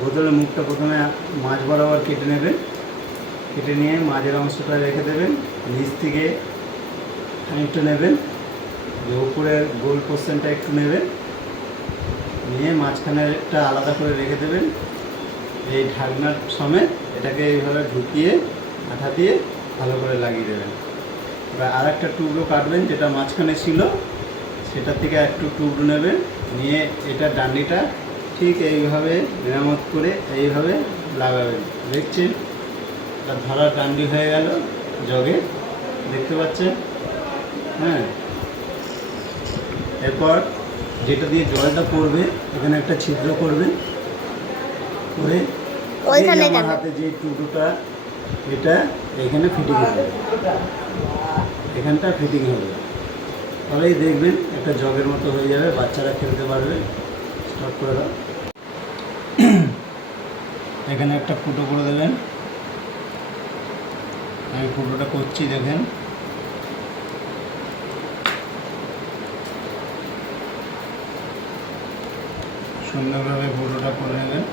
বোতলের মুখটা প্রথমে মাছ বরাবর কেটে নেবেন, কেটে নিয়ে মাঝের অংশটা রেখে দেবেন, নিচ থেকে খানিকটা নেবেন, যে উপরের গোল পোর্শনটা একটু নেবেন, নিয়ে মাঝখানেরটা আলাদা করে রেখে দেবেন। এই ঢাকনার সমেত এটাকে এইভাবে ঢুকিয়ে আঠা দিয়ে ভালো করে লাগিয়ে দেবেন। এবার আর একটা টুকরো কাটবেন যেটা মাঝখানে ছিল, সেটার থেকে একটু টুকরো নেবেন, নিয়ে এটা ডান্ডিটা ঠিক এইভাবে মেরামত করে এইভাবে লাগাবেন। দেখছেন এটা ধরা ডান্ডি হয়ে গেল জগে, দেখতে পাচ্ছেন? হ্যাঁ, এরপর যেটা দিয়ে জলটা পড়বে এখানে একটা ছিদ্র করবেন, করে আমার হাতে যে টুকরোটা এটা এখানে ফিটিং হবে, এখানটা ফিটিং হবে, তাহলেই দেখবেন একটা জগের মতো হয়ে যাবে, বাচ্চারা খেলতে পারবে। স্টার্ট করে দাও। এখানে একটা ফুটো করে দেবেন, আমি ফুটোটা করছি, দেখেন সুন্দরভাবে ফুটোটা করে নেবেন।